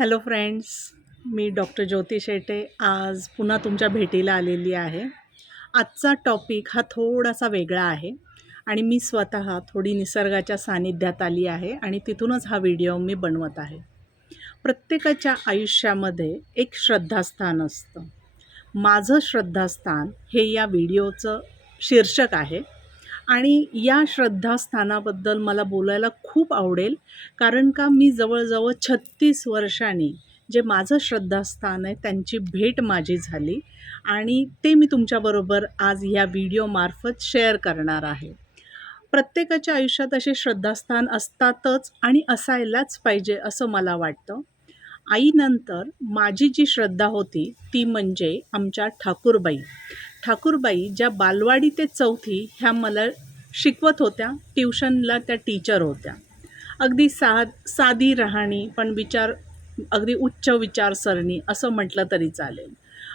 Hello friends मी doctor Jyoti Shete. आज पुन्हा तुमच्या भेटीला आलेली आहे. आजचा टॉपिक हा थोडासा वेगळा आहे आणि मी स्वतः थोडी निसर्गाच्या सानिध्यात आली आहे आणि तिथूनच हा व्हिडिओ मी बनवत आहे. प्रत्येकाच्या आयुष्यामध्ये एक श्रद्धास्थान असतं. माझं श्रद्धास्थान हे या व्हिडिओचं शीर्षक आहे. आणि या श्रद्धास्थानाबद्दल मला बोलायला खूप आवडेल. कारण का मी जवळजवळ छत्तीस वर्षांनी जे माझं श्रद्धास्थान आहे त्यांची भेट माझी झाली आणि ते मी तुमच्याबरोबर आज ह्या व्हिडिओमार्फत शेअर करणार आहे. प्रत्येकाच्या आयुष्यात असे श्रद्धास्थान असतातच आणि असायलाच पाहिजे असं मला वाटतं. आईनंतर माझी जी श्रद्धा होती ती म्हणजे आमच्या ठाकूरबाई. ठाकूरबाई ज्या बालवाडी ते चौथी ह्या मला शिकवत होत्या ट्युशनला त्या टीचर होत्या. अगदी सा साधी राहणी पण विचार अगदी उच्च विचारसरणी असं म्हटलं तरी चालेल.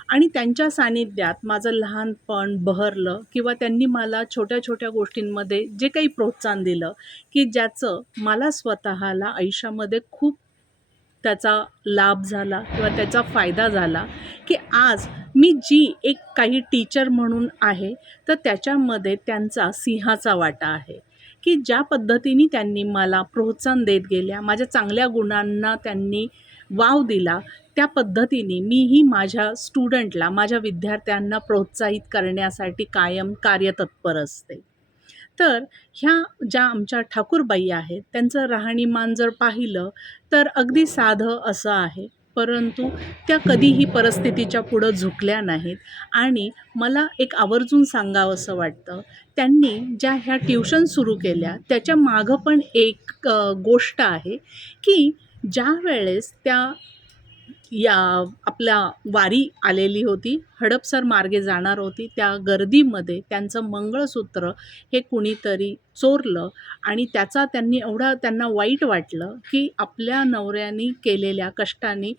आणि त्यांच्या सानिध्यात माझं लहानपण बहरलं किंवा त्यांनी मला छोट्या छोट्या गोष्टींमध्ये जे काही प्रोत्साहन दिलं की ज्याचं मला स्वतःला आयुष्यामध्ये खूप त्याचा लाभ झाला किंवा त्याचा फायदा झाला की आज मी जी एक काही टीचर म्हणून आहे तर त्याच्यामध्ये त्यांचा सिंहाचा वाटा आहे. की ज्या पद्धतीने त्यांनी मला प्रोत्साहन देत गेल्या माझ्या चांगल्या गुणांना त्यांनी वाव दिला त्या पद्धतीने मीही माझ्या स्टुडंटला माझ्या विद्यार्थ्यांना प्रोत्साहित करण्यासाठी कायम कार्यतत्पर असते. तर ह्या ज्या आमच्या ठाकूरबाई आहेत त्यांचं राहणीमान जर पाहिलं तर अगदी साधं असं आहे. परंतु त्या कधीही परिस्थितीच्या पुढं झुकल्या नाहीत. आणि मला एक आवर्जून सांगावंसं वाटतं त्यांनी ज्या ह्या ट्युशन सुरू केल्या त्याच्या मागं पण एक गोष्ट आहे की ज्या वेळेस त्या या आपल्या वारी आलेली होती. हडपसर मार्गे जाणार होती. त्या गर्दीमध्ये त्यांचं मंगळसूत्र हे कुणीतरी चोरलं आणि त्याचा त्यांनी एवढा त्यांना वाईट वाटलं की आपल्या नवऱ्याने केलेल्या कष्टाने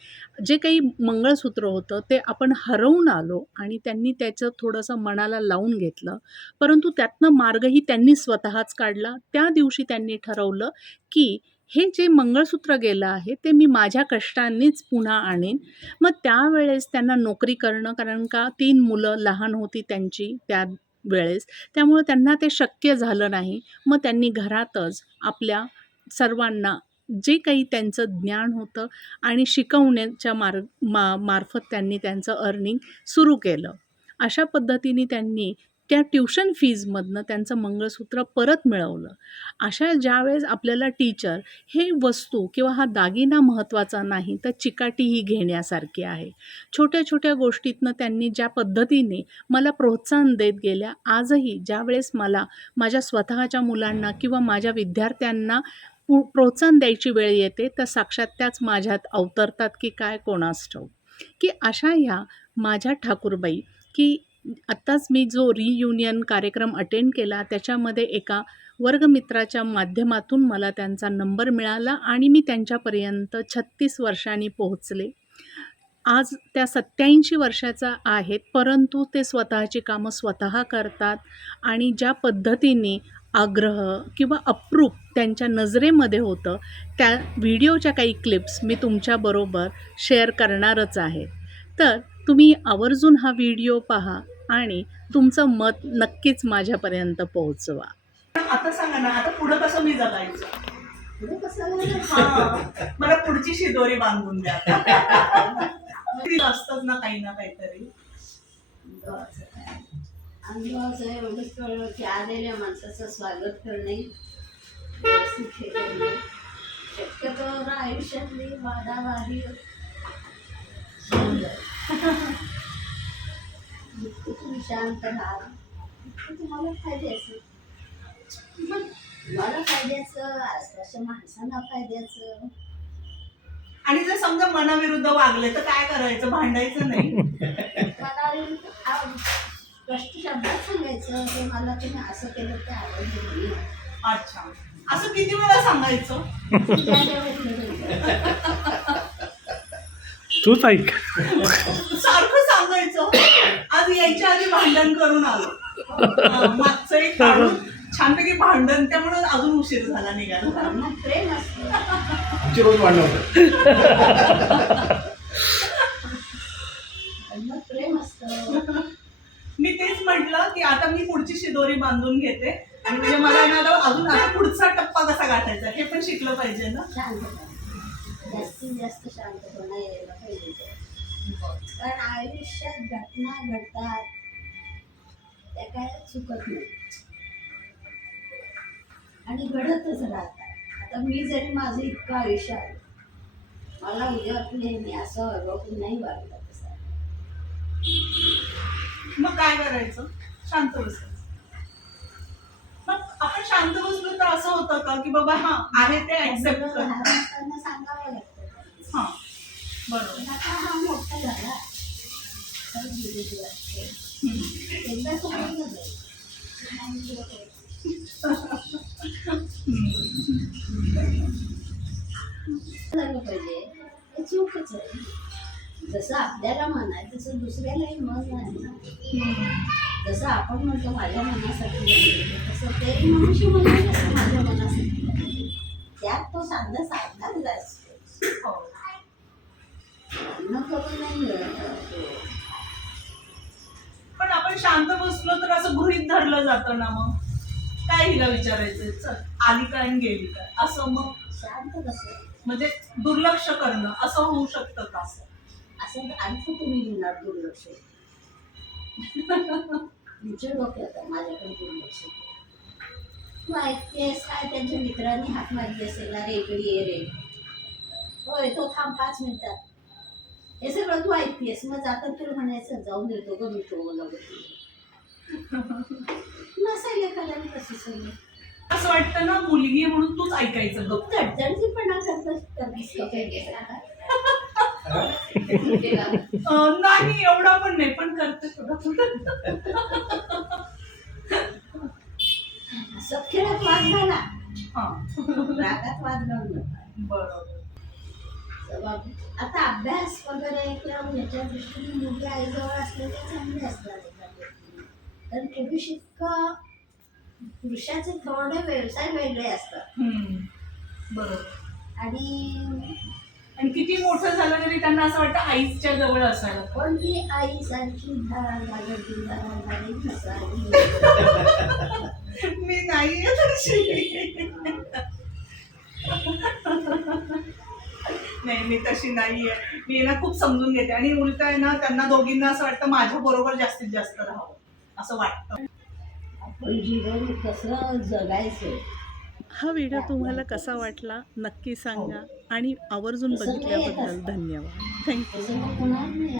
जे काही मंगळसूत्र होतं ते आपण हरवून आलो आणि त्यांनी त्याचं थोडंसं मनाला लावून घेतलं. परंतु त्यातनं मार्गही त्यांनी स्वतःच काढला. त्या दिवशी त्यांनी ठरवलं की हे जे मंगळसूत्र गेलं आहे ते मी माझ्या कष्टांनीच पुन्हा आणेन. मग त्यावेळेस त्यांना नोकरी करणं कारण का तीन मुलं लहान होती त्यांची त्या वेळेस त्यामुळे त्यांना ते शक्य झालं नाही. मग त्यांनी घरातच आपल्या सर्वांना जे काही त्यांचं ज्ञान होतं आणि शिकवण्याच्या मार मा मार्फत त्यांनी त्यांचं अर्निंग सुरू केलं. अशा पद्धतीने त्यांनी त्या ट्युशन फीजमधनं त्यांचं मंगळसूत्र परत मिळवलं. अशा ज्यावेळेस आपल्याला टीचर हे वस्तू किंवा हा दागिना महत्त्वाचा नाही तर चिकाटी ही घेण्यासारखी आहे. छोट्या छोट्या गोष्टीतनं त्यांनी ज्या पद्धतीने मला प्रोत्साहन देत गेल्या आजही ज्यावेळेस मला माझ्या स्वतःच्या मुलांना किंवा माझ्या विद्यार्थ्यांना पु प्रोत्साहन द्यायची वेळ येते तर साक्षात त्याच माझ्यात अवतरतात की काय कोणास ठाऊक. की अशा ह्या माझ्या ठाकूरबाई की आत्ताच मी जो रियुनियन कार्यक्रम अटेंड केला त्याच्यामध्ये एका वर्गमित्राच्या माध्यमातून मला त्यांचा नंबर मिळाला आणि मी त्यांच्यापर्यंत छत्तीस वर्षांनी पोहोचले. आज त्या सत्याऐंशी वर्षाचा आहेत परंतु ते स्वतःची कामं स्वतः करतात आणि ज्या पद्धतीने आग्रह किंवा अप्रूप त्यांच्या नजरेमध्ये होतं त्या व्हिडिओच्या काही क्लिप्स मी तुमच्याबरोबर शेअर करणारच आहे. तर तुम्ही आवर्जून हा व्हिडिओ पहा आणि तुमचं मत नक्कीच माझ्यापर्यंत पोहोचवा. आता सांगा ना आता पुढं कसं मी जगायचं? पुढे कसं? झालं? हा, मला पुढची शिदोरी बांधून द्या. असतंच ना काही ना काहीतरी. अनुभवाचं काय? अनुभवाचं एवढंच कळलं की आलेल्या माणसाचं स्वागत करणे. हे शक्यतो आयुष्यातली वादावादी. तुम्ही शांत राहा तितकं तुम्हाला फायद्याचं तुम्हाला फायद्याचं आसपासच्या माणसांना फायद्याचं आणि जर समजा मनाविरुद्ध वागले तर काय करायचं? भांडायचं नाही. मला आव- शब्दात सांगायचं की मला तुम्ही असं केलं ते आवडलं अच्छा. असं किती वेळा सांगायचं? तूच ऐक सारखं सांगायचं. आज यायच्या आधी भांडण करून आलो. मागचं एक काढून छानपैकी भांडण त्यामुळे अजून उशीर झाला प्रेम आमची रोज भांडणं प्रेम असतं. मी तेच म्हटलं की आता मी पुढची शिदोरी बांधून घेते. आणि म्हणजे मला ना अजून आता पुढचा टप्पा कसा गाठायचा हे पण शिकलं पाहिजे ना. जास्तीत जास्त शांतपणा यायला पाहिजे. कारण आयुष्यात घटना घडतात त्या काय चुकत नाही. आणि घडतच राहतात. आता मी जरी माझं इतकं आयुष्य आहे मला उद्या वाटले मी असं वागून नाही वागलं तसं मग काय करायचं? शांत बसायचं आपण शांत बसलो तर असं होतं का की बाबा हा आहे ते ऍक्सेप्ट कर सांगावं लागतं हा बरोबर आता हा मोठा झाला तर धीरे. एकदा समजलं जाईल नाही पाहिजे चूकच आहे जसं आपल्याला आहे तसं दुसऱ्यालाही मन आहे ना. जसं आपण म्हणतो माझ्या मनासाठी तसं ते मनुष्य म्हणतो तसं माझ्या मनासाठी. त्यात तो साधा साधाच असतो. हो. न करून नाही मिळत. पण आपण शांत बसलो तर असं गृहित धरलं जातं ना मग. काय हिला विचारायचं चल आली काय आणि गेली काय? असं मग. शांत कसं म्हणजे दुर्लक्ष करणं असं होऊ शकतं का? असं. असं अर्थ तुम्ही घेणार दुर्लक्ष. तुमच्या डोक्यात माझ्याकडे दुर्लक्ष तू ऐकतेस काय? त्यांच्या मित्रांनी हाक मारली असेल ना रे इकडे ये रे. होय तो थांब पाच मिनिटात. हे सगळं तू ऐकतेस. मग जाता तुला म्हणायचं जाऊन देतो ग मी तो मला नसायला एखाद्याने कशी सगळी? असं वाटतं ना मुलगी म्हणून तूच ऐकायचं गप्प गडचणजीपणा करतोस करतेस नाही एवढा पण नाही पण करते असं खेळत वाद झाला हा. रागात वाद घालू नका बरोबर. जबाब- आता अभ्यास वगैरे किंवा याच्या दृष्टीने मुली आईजवळ असलेले चांगले असतात. कारण पुरुष इतकं पुरुषाचे थोडे व्यवसाय वेगळे असतात. बरोबर. आणि आणि किती मोठं झालं तरी त्यांना असं वाटतं आईच्या जवळ असायला पण ती आईसारखी धार लागती झाली नसावी मी नाही तशी नाही मी तशी नाहीये. मी ना खूप समजून घेते. आणि उलट आहे ना त्यांना दोघींना असं वाटतं माझ्या बरोबर जास्तीत जास्त राहावं. असं वाटतं. आपण जीवन कसं जगायचं? हा व्हिडिओ तुम्हाला कसा वाटला? नक्की सांगा. आणि आवर्जून बघितल्याबद्दल धन्यवाद. थँक्यू